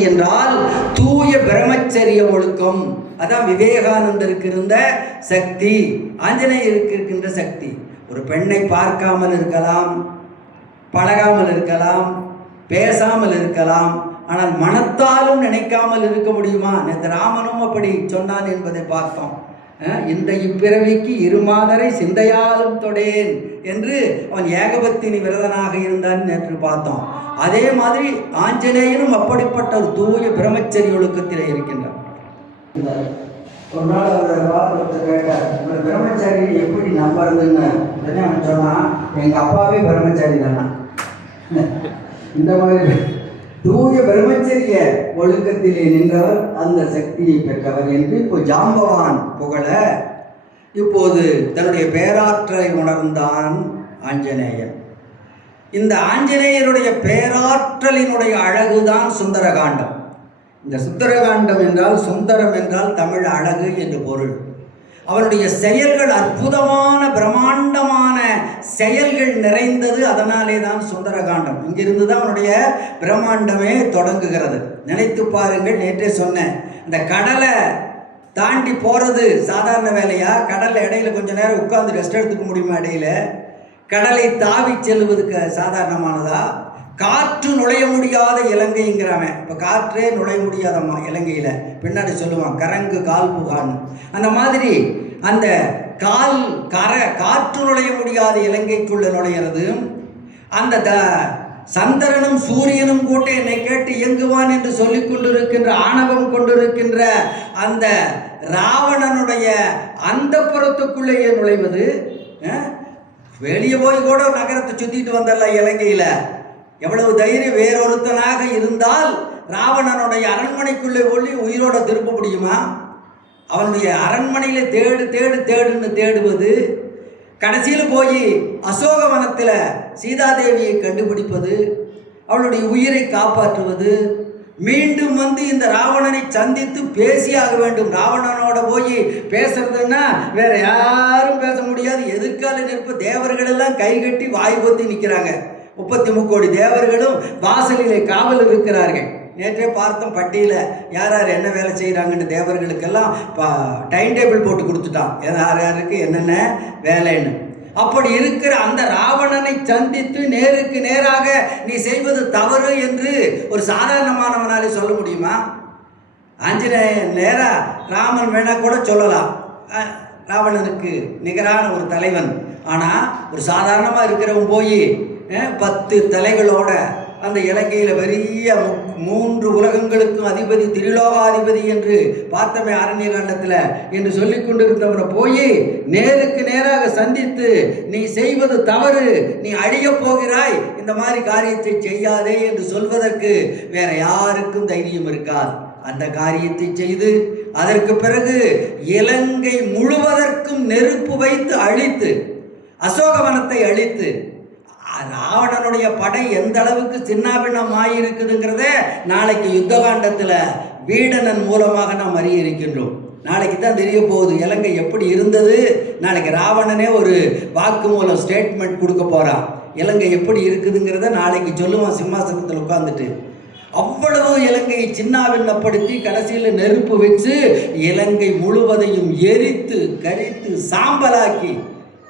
என்றால் தூய பிரம்மச்சரிய ஒழுக்கம். அதான் விவேகானந்தருக்கு இருந்த சக்தி. ஆஞ்சநேயருக்கு இருக்கின்ற சக்தி. ஒரு பெண்ணை பார்க்காமல் இருக்கலாம் பழகாமல் இருக்கலாம் பேசாமல் இருக்கலாம் ஆனால் மனத்தாலும் நினைக்காமல் இருக்க முடியுமா? நேற்று ராமனும் அப்படி சொன்னான் என்பதை பார்த்தோம் இந்த இப்பிறவிக்கு இருமாதரை சிந்தையாலும் தொடேன் என்று அவன் ஏகபத்தினி விரதனாக இருந்தான் நேற்று பார்த்தோம். அதே மாதிரி ஆஞ்சநேயனும் அப்படிப்பட்ட ஒரு தூய பிரம்மச்சரி ஒழுக்கத்திலே இருக்கின்றான். ஒரு நாள் அவர் பார்த்து கேட்டார் பிரம்மச்சாரி எப்படி நம்புறதுன்னு? உடனே அவன் சொன்னான் எங்கள் அப்பாவே பிரம்மச்சாரி தானா இந்த மாதிரி தூய பிரம்மச்சரிய ஒழுக்கத்திலே நின்றவர் அந்த சக்தியை பெற்றவர் என்று இப்போ ஜாம்பவான் புகழ இப்போது தன்னுடைய பேராற்றலை உணர்ந்தான் ஆஞ்சநேயன் இந்த ஆஞ்சநேயருடைய பேராற்றலினுடைய அழகுதான் சுந்தரகாண்டம். இந்த சுந்தரகாண்டம் என்றால் சுந்தரம் என்றால் தமிழ் அழகு என்று பொருள். அவருடைய செயல்கள் அற்புதமான பிரம்மாண்டமான செயல்கள் நிறைந்தது. அதனாலே தான் சுந்தரகாண்டம். இங்கிருந்து தான் அவனுடைய பிரம்மாண்டமே தொடங்குகிறது. நினைத்து பாருங்கள் நேற்றே சொன்னேன். இந்த கடலை தாண்டி போகிறது சாதாரண வேலையா? கடலில் இடையில கொஞ்ச நேரம் உட்காந்து ரெஸ்ட் எடுத்துக்க முடியுமா இடையில? கடலை தாவி செல்வதுக்கு சாதாரணமானதா? காற்று நுழைய முடியாத இலங்கைங்கிறவன். இப்போ காற்றே நுழைய முடியாதம்மா இலங்கையில். பின்னாடி சொல்லுவான் கரங்கு கால் புகான்னு அந்த மாதிரி அந்த கால் கர காற்று நுழைய முடியாத இலங்கைக்குள்ளே நுழையிறது அந்த த சந்திரனும் சூரியனும் கூட என்னை கேட்டு இயங்குவான் என்று சொல்லி கொண்டிருக்கின்ற ஆணவம் கொண்டிருக்கின்ற அந்த ராவணனுடைய அந்த புறத்துக்குள்ளேயே நுழைவது வெளியே போய் கூட நகரத்தை சுற்றிட்டு வந்துடலாம் இலங்கையில். எவ்வளவு தைரியம் வேறொருத்தனாக இருந்தால் ராவணனுடைய அரண்மனைக்குள்ளே ஒளி உயிரோட திருப்ப முடியுமா? அவனுடைய அரண்மனையில தேடு தேடு தேடுன்னு தேடுவது கடைசியில் போய் அசோகவனத்தில் சீதாதேவியை கண்டுபிடிப்பது அவளுடைய உயிரை காப்பாற்றுவது மீண்டும் வந்து இந்த ராவணனை சந்தித்து பேசியாக வேண்டும். ராவணனோட போய் பேசுறதுன்னா வேற யாரும் பேச முடியாது. எதிர்கால நிற்ப தேவர்கள் எல்லாம் கை கட்டி வாய் பொத்தி நிற்கிறாங்க முப்பத்தி முக்கோடி தேவர்களும் வாசலிலே காவல் இருக்கிறார்கள். நேற்றே பார்த்தோம் பட்டியலில் யார் யார் என்ன வேலை செய்கிறாங்கன்னு தேவர்களுக்கெல்லாம் டைம் டேபிள் போட்டு கொடுத்துட்டான். யார் யாருக்கு என்னென்ன வேலைன்னு. அப்படி இருக்கிற அந்த ராவணனை சந்தித்து நேருக்கு நேராக நீ செய்வது தவறு என்று ஒரு சாதாரணமானவனாலே சொல்ல முடியுமா? ஆஞ்சநேயன் நேரா ராமன் வேணா கூட சொல்லலாம். ராவணனுக்கு நிகரான ஒரு தலைவன். ஆனால் ஒரு சாதாரணமாக இருக்கிறவன் போய் பத்து தலைகளோட அந்த இலங்கையில் பெரிய மு- மூன்று உலகங்களுக்கும் அதிபதி திரிலோகாதிபதி என்று பார்த்தமே அரண்ய காண்டத்தில் என்று சொல்லி கொண்டிருந்தவரை போய் நேருக்கு நேராக சந்தித்து நீ செய்வது தவறு நீ அழியப் போகிறாய் இந்த மாதிரி காரியத்தை செய்யாதே என்று சொல்வதற்கு வேற யாருக்கும் தைரியம் இருக்காது. அந்த காரியத்தை செய்து அதற்கு பிறகு இலங்கை முழுவதற்கும் நெருப்பு வைத்து அழித்து அசோகவனத்தை அழித்து ராவணனுடைய படை எந்த அளவுக்கு சின்னாபின்னம் ஆகியிருக்குதுங்கிறத நாளைக்கு யுத்தகாண்டத்தில் வீடனன் மூலமாக நாம் அறிய இருக்கின்றோம் நாளைக்கு தான் தெரிய போகுது இலங்கை எப்படி இருந்தது? நாளைக்கு ராவணனே ஒரு வாக்குமூலம் ஸ்டேட்மெண்ட் கொடுக்க போகிறான் இலங்கை எப்படி இருக்குதுங்கிறத நாளைக்கு சொல்லுவான் சிம்மாசனத்தில் உட்காந்துட்டு அவ்வளவு இலங்கையை சின்னாவின்னப்படுத்தி கடைசியில் நெருப்பு வச்சு இலங்கை முழுவதையும் எரித்து கரித்து சாம்பலாக்கி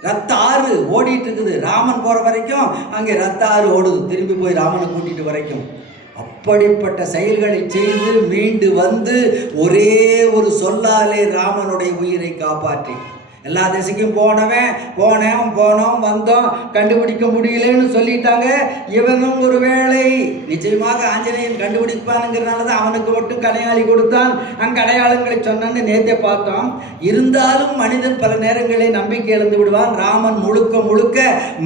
ரத்த ஆறு ஓடிட்டு இருக்குது ராமன் போகிற வரைக்கும் அங்கே ரத்த ஆறு ஓடுது. திரும்பி போய் ராமனை கூட்டிட்டு வரைக்கும். அப்படிப்பட்ட செயல்களை செய்து மீண்டு வந்து ஒரே ஒரு சொல்லாலே ராமனுடைய உயிரை காப்பாற்றி எல்லா திசைக்கும் போனவன் போனேன் போனோம் வந்தோம் கண்டுபிடிக்க முடியலன்னு சொல்லிட்டாங்க. இவனும் ஒரு வேளை நிச்சயமாக ஆஞ்சநேயன் கண்டுபிடிப்பானுங்கிறனால தான் அவனுக்கு மட்டும் கடையாளி கொடுத்தான். அங்கே அடையாளங்களை சொன்னான்னு நேத்தே பார்த்தோம். இருந்தாலும் மனிதன் பல நேரங்களில் நம்பிக்கை இழந்து விடுவான். ராமன் முழுக்க முழுக்க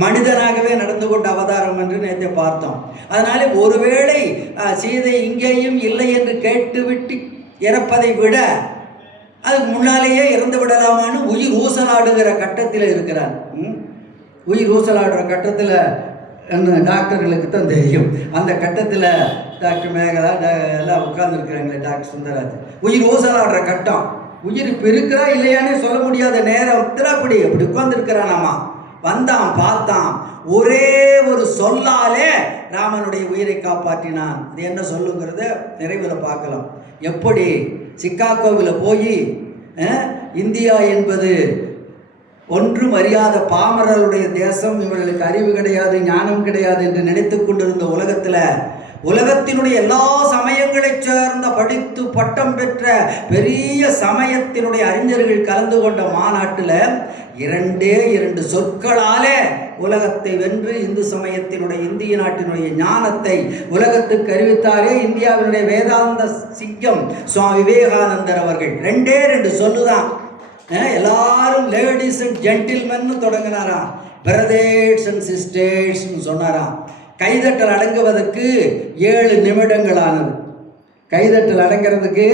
மனிதனாகவே நடந்து கொண்ட அவதாரம் என்று நேத்தே பார்த்தோம். அதனால ஒருவேளை சீதை இங்கேயும் இல்லை என்று கேட்டுவிட்டு இறப்பதை விட அதுக்கு முன்னாலேயே இறந்து விடலாமான்னு உயிர் ஊசலாடுகிற கட்டத்தில் இருக்கிறான் ம்? உயிர் ஊசலாடுற கட்டத்தில் டாக்டர்களுக்கு தான் தெரியும். அந்த கட்டத்தில் டாக்டர் மேகலா எல்லாம் உட்கார்ந்துருக்குறாங்களே டாக்டர் சுந்தராஜ் உயிர் ஊசலாடுற கட்டம். உயிர் இப்போ இருக்கிறா இல்லையானே சொல்ல முடியாத நேரம். அப்படி அப்படி உட்காந்துருக்கிறானாமா வந்தான் பார்த்தான். ஒரே ஒரு சொல்லாலே ராமனுடைய உயிரை காப்பாற்றினான். இது என்ன சொல்லுங்கிறத நிறைவில் பார்க்கலாம். எப்படி? சிக்காகோவில் போய் இந்தியா என்பது ஒன்றும் அறியாத பாமரருடைய தேசம் இவர்களுக்கு அறிவு கிடையாது ஞானம் கிடையாது என்று நினைத்து கொண்டிருந்த உலகத்தில் உலகத்தினுடைய எல்லா சமயங்களைச் சேர்ந்த படித்து பட்டம் பெற்ற பெரிய சமயத்தினுடைய அறிஞர்கள் கலந்து கொண்ட மாநாட்டில் இரண்டே இரண்டு சொற்களாலே உலகத்தை வென்று இந்து சமயத்தினுடைய இந்திய நாட்டினுடைய ஞானத்தை உலகத்துக்கு அறிவித்தாரே இந்தியாவினுடைய வேதாந்த சிங்கம் சுவாமி விவேகானந்தர் அவர்கள். ரெண்டே ரெண்டு சொல்லுதான். எல்லாரும் லேடிஸ் அண்ட் ஜென்டில்மென்னு தொடங்கினாராம் பிரதேஷ் அண்ட் சிஸ்டர்ஸ்னு சொன்னாராம் கைதட்டல் அடங்குவதற்கு ஏழு நிமிடங்கள் ஆனது. கைதட்டல் அடங்கிறதுக்கு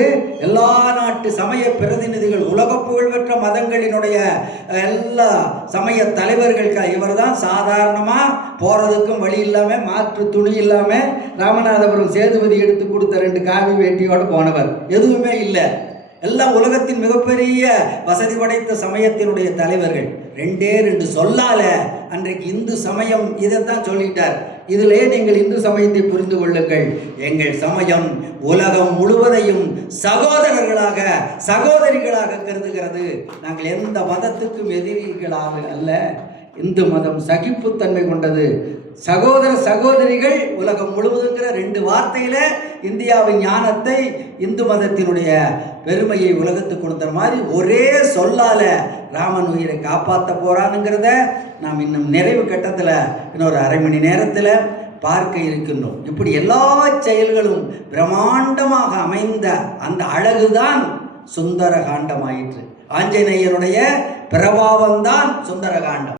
எல்லா நாட்டு சமய பிரதிநிதிகள் உலக புகழ்பெற்ற மதங்களினுடைய எல்லா சமய தலைவர்கள் இவர் தான் சாதாரணமாக போகிறதுக்கும் வழி இல்லாமல் மாற்று துணி இல்லாமல் ராமநாதபுரம் சேதுபதி எடுத்து கொடுத்த ரெண்டு காவி வேட்டியோடு போனவர். எதுவுமே இல்லை. எல்லாம் உலகத்தின் மிகப்பெரிய வசதி படைத்த சமயத்தினுடைய தலைவர்கள். ரெண்டே ரெண்டு சொல்லால அன்றைக்கு இந்து சமயம் இதை தான் சொல்லிட்டார். இதிலே நீங்கள் இந்து சமயத்தை புரிந்து கொள்ளுங்கள். எங்கள் சமயம் உலகம் முழுவதையும் சகோதரர்களாக சகோதரிகளாக கருதுகிறது. நாங்கள் எந்த மதத்துக்கும் எதிரிகளாக அல்ல. இந்து மதம் சகிப்புத்தன்மை கொண்டது. சகோதர சகோதரிகள் உலகம் முழுவதுங்கிற ரெண்டு வார்த்தையில இந்தியாவின் ஞானத்தை இந்து மதத்தினுடைய பெருமையை உலகத்துக்கு கொடுத்த மாதிரி ஒரே சொல்லால ராமன் உயிரை காப்பாற்ற போறானுங்கிறத நாம் இன்னும் நிறைவு கட்டத்தில் இன்னொரு அரை மணி நேரத்தில் பார்க்க இருக்கின்றோம். இப்படி எல்லா செயல்களும் பிரம்மாண்டமாக அமைந்த அந்த அழகுதான் சுந்தர காண்டமாயிற்று ஆஞ்சநேயருடைய பிரபாவம்தான் சுந்தர காண்டம்